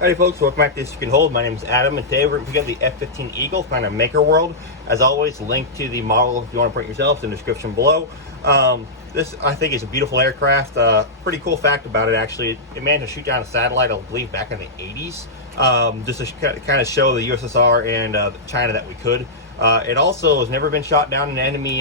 Hey folks, welcome back to This You Can Hold. My name is Adam, and today we're going to pick up the F-15 Eagle, kind of Maker World. As always, link to the model if you want to print yourself in the description below. This, I think, is a beautiful aircraft. Pretty cool fact about it, actually. It managed to shoot down a satellite, I believe, back in the 80s, just to kind of show the USSR and China that we could. It also has never been shot down in enemy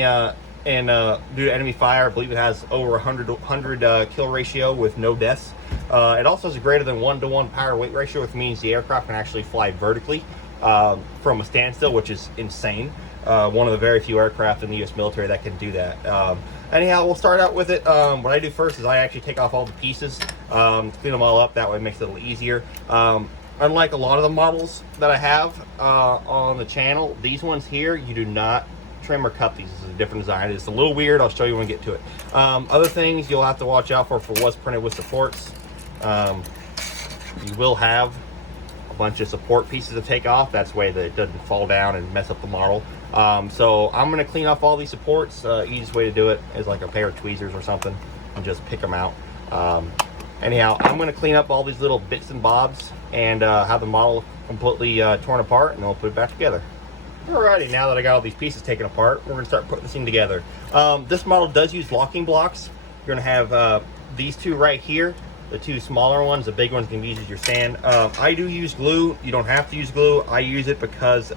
due to enemy fire. I believe it has over 100 kill ratio with no deaths. It also has a greater than 1-to-1 power weight ratio, which means the aircraft can actually fly vertically from a standstill, which is insane. One of the very few aircraft in the U.S. military that can do that. Anyhow, we'll start out with it. What I do first is I actually take off all the pieces, clean them all up. That way it makes it a little easier. Unlike a lot of the models that I have on the channel, these ones here, you do not trim or cut these. This is a different design. It's a little weird. I'll show you when we get to it. Other things you'll have to watch out for what's printed with supports. You will have a bunch of support pieces to take off. That's the way that it doesn't fall down and mess up the model. So I'm going to clean off all these supports. Easiest way to do it is like a pair of tweezers or something and just pick them out. Anyhow, I'm going to clean up all these little bits and bobs and have the model completely torn apart, and then we'll put it back together. Alrighty, now that I got all these pieces taken apart, we're going to start putting this thing together. This model does use locking blocks. You're going to have these two right here. The two smaller ones, the big ones can be used as your stand. I do use glue. You don't have to use glue. I use it because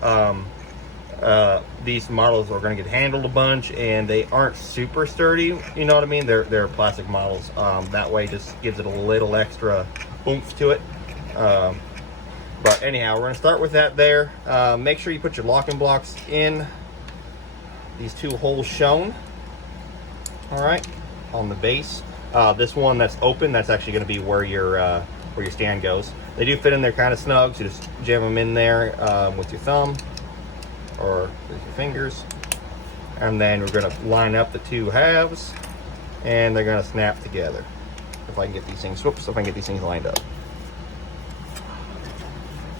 these models are going to get handled a bunch and they aren't super sturdy. You know what I mean? They're plastic models. That way just gives it a little extra oomph to it. But anyhow, we're going to start with that there. Make sure you put your locking blocks in these two holes shown. All right, on the base. This one that's open, that's actually going to be where your stand goes. They do fit in there kind of snug, so just jam them in there with your thumb or with your fingers. And then we're going to line up the two halves, and they're going to snap together. If I can get these things, whoops, if I can get these things lined up.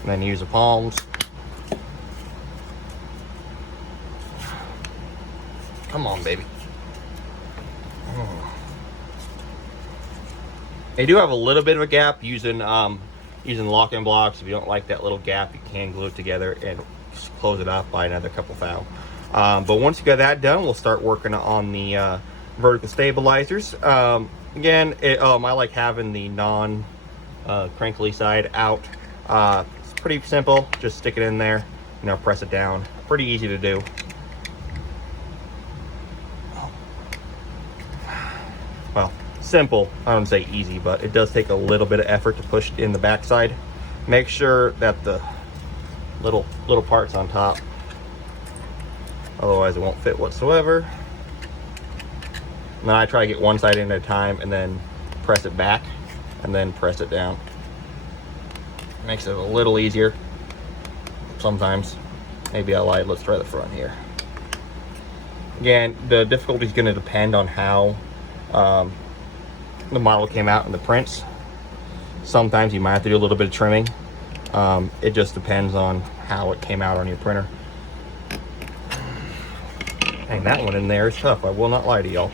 And then use the palms. Come on, baby. They do have a little bit of a gap using locking blocks. If you don't like that little gap, you can glue it together and just close it off by another couple thou. But once you got that done, we'll start working on the vertical stabilizers. Again, I like having the non-crinkly side out. It's pretty simple. Just stick it in there, press it down. Pretty easy to do. Well, simple, I don't say easy, but it does take a little bit of effort to push in the backside. Make sure that the little parts on top, otherwise it won't fit whatsoever. Now I try to get one side in at a time and then press it back and then press it down. Makes it a little easier sometimes. Maybe I lied. Let's try the front here. Again, the difficulty is going to depend on how the model came out in the prints. Sometimes you might have to do a little bit of trimming. It just depends on how it came out on your printer. Dang, that one in there is tough. I will not lie to y'all.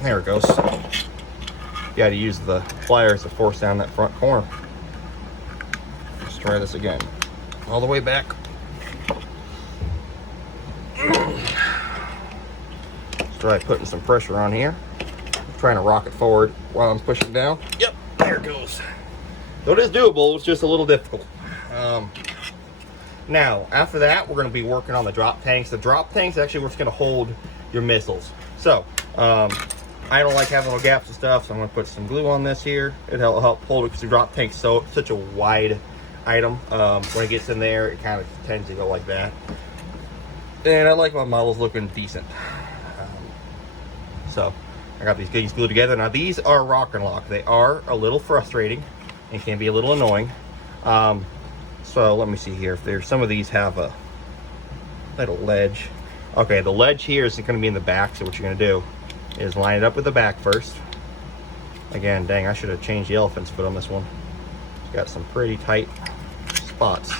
There it goes. You got to use the pliers to force down that front corner. Let's try this again. All the way back. Let's try putting some pressure on here. I'm trying to rock it forward while I'm pushing down. Yep, there it goes. So it is doable, it's just a little difficult. Now, after that, we're going to be working on the drop tanks. The drop tanks actually what's going to hold your missiles. So, I don't like having little gaps and stuff, so I'm going to put some glue on this here. It'll help hold it because the drop tank's such a wide item. When it gets in there, it kind of tends to go like that. And I like my models looking decent. So I got these things glued together. Now these are rock and lock. They are a little frustrating and can be a little annoying. So let me see here. If there's some of these have a little ledge. Okay, the ledge here is going to be in the back. So what you're going to do is line it up with the back first. Again, dang, I should have changed the elephant's foot on this one. It's got some pretty tight spots.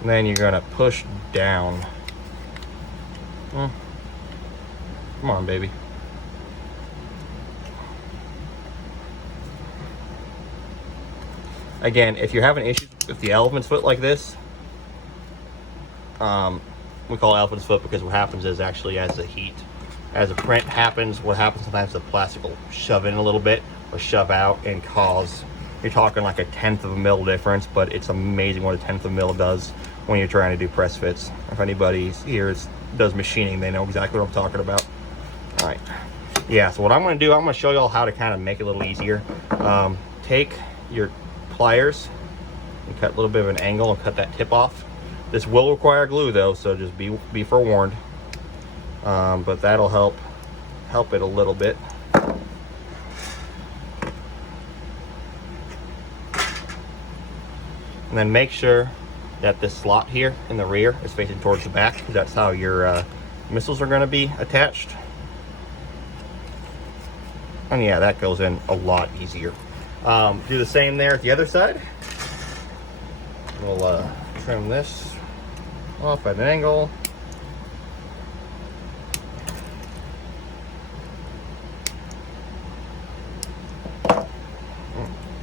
And then you're going to push down Come on, baby. Again, if you're having issues with the elephant's foot like this, we call it elephant's foot because what happens is actually as the print happens, what happens sometimes the plastic will shove in a little bit or shove out and cause, you're talking like a 1/10 of a mil difference, but it's amazing what a 1/10 of a mil does when you're trying to do press fits. If anybody here does machining, they know exactly what I'm talking about. All right. Yeah, so what I'm going to do, I'm going to show you all how to kind of make it a little easier. Take your pliers and cut a little bit of an angle and cut that tip off. This will require glue though, so just be forewarned. But that'll help it a little bit. And then make sure that this slot here in the rear is facing towards the back, because that's how your missiles are going to be attached. And yeah, that goes in a lot easier. Do the same there at the other side. We'll trim this off at an angle.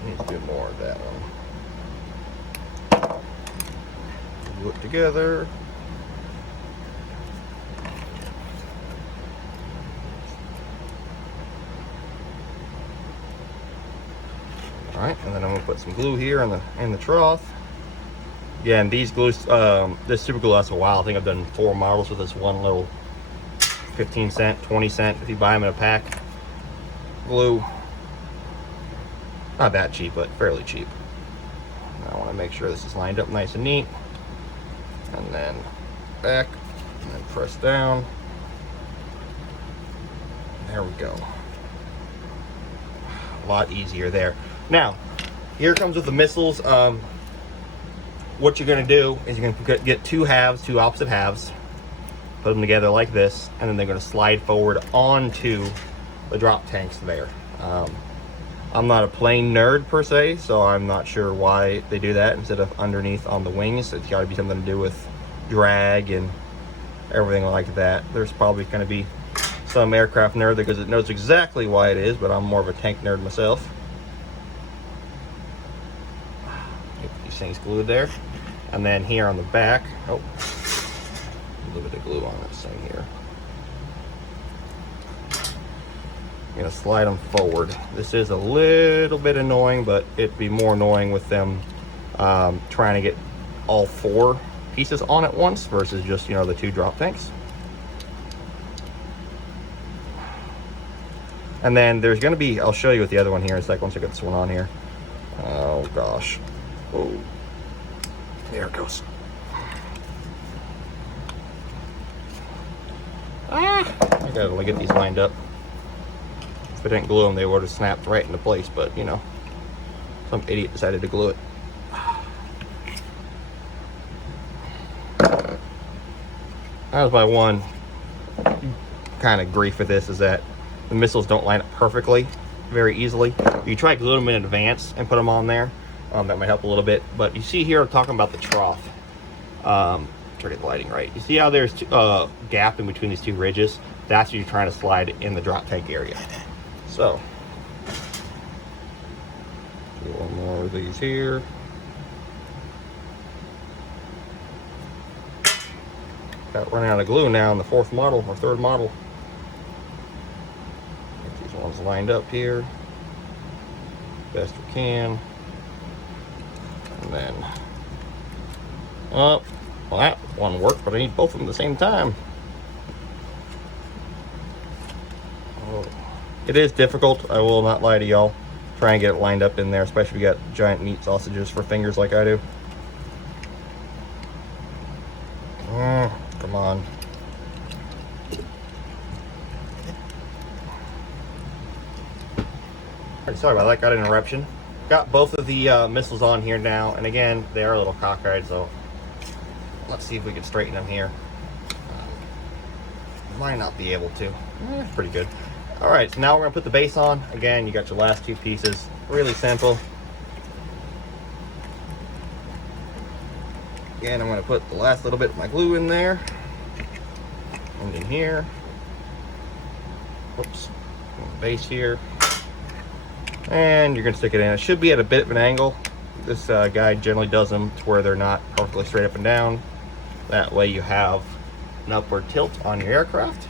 Need to do more of that one. Glue it together. All right, and then I'm gonna put some glue here in the trough. Yeah, and these glues, this super glue lasts a while. I think I've done 4 models with this one little 15 cent, 20 cent. If you buy them in a pack, glue. Not that cheap, but fairly cheap. I want to make sure this is lined up nice and neat. And then back, and then press down. There we go. A lot easier there. Now, here comes with the missiles. What you're going to do is you're going to get two opposite halves, put them together like this, and then they're going to slide forward onto the drop tanks there. I'm not a plane nerd per se, so I'm not sure why they do that instead of underneath on the wings. It's got to be something to do with drag and everything like that. There's probably going to be some aircraft nerd that knows exactly why it is, but I'm more of a tank nerd myself. Get these things glued there. And then here on the back, oh, a little bit of glue on this thing here. I'm gonna slide them forward. This is a little bit annoying, but it'd be more annoying with them trying to get all 4 pieces on at once versus just, the 2 drop tanks. And then there's gonna be, I'll show you with the other one here in a sec once I get this one on here. Oh gosh. Oh, there it goes. I gotta get these lined up. If I didn't glue them, they would have snapped right into place, but some idiot decided to glue it. That was my one kind of grief with this, is that the missiles don't line up perfectly very easily. You try to glue them in advance and put them on there. That might help a little bit. But you see here, I'm talking about the trough. Try to get the lighting right. You see how there's a gap in between these 2 ridges? That's what you're trying to slide in the drop tank area. So, do one more of these here. Got running out of glue now in the 4th model or 3rd model. Get these ones lined up here best we can. And then, well, that one worked, but I need both of them at the same time. Oh. It is difficult, I will not lie to y'all. Try and get it lined up in there, especially if you got giant meat sausages for fingers like I do. Come on. Alright, sorry about that, got an interruption. Got both of the missiles on here now, and again, they are a little cockeyed, so let's see if we can straighten them here. Might not be able to. Pretty good. Alright, so now we're going to put the base on. Again, you got your last 2 pieces. Really simple. Again, I'm going to put the last little bit of my glue in there. And in here. Whoops. Base here. And you're going to stick it in. It should be at a bit of an angle. This guide generally does them to where they're not perfectly straight up and down. That way you have an upward tilt on your aircraft.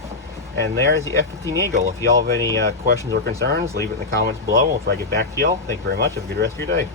And there's the F-15 Eagle. If y'all have any questions or concerns, leave it in the comments below. We'll try to get back to y'all. Thank you very much. Have a good rest of your day.